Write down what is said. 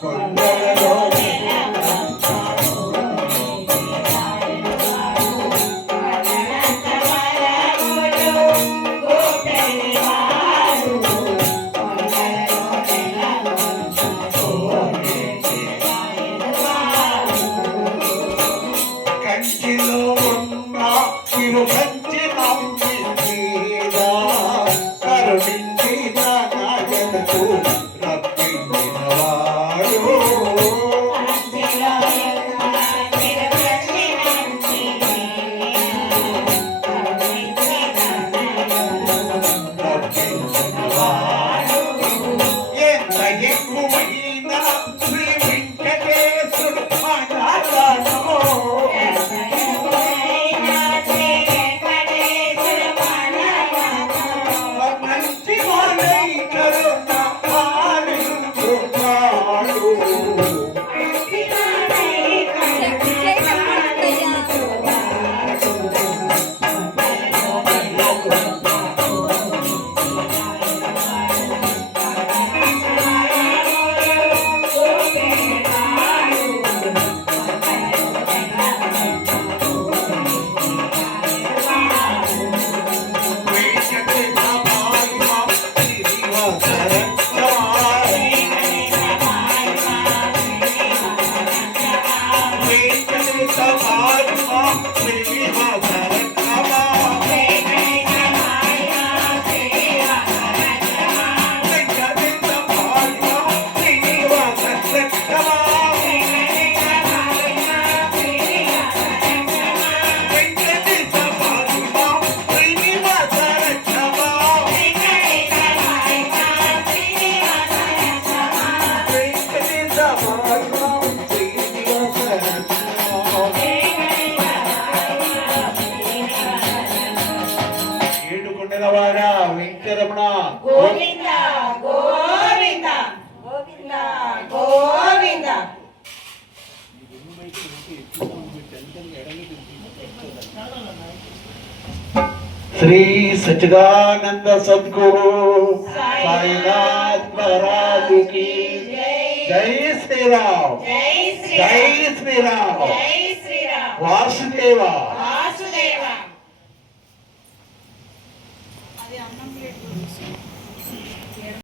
కొండలలోని కంచిలో ఉన్న ఇరు moving up, errada. Venkataramana Govinda Govinda Govinda Govinda. Shri Sachidananda Sadhguru Sainath మహారాజు కి జై శ్రీరామ్. జై శ్రీరామ్. వాసుదేవ. వాసుదేవ. soon.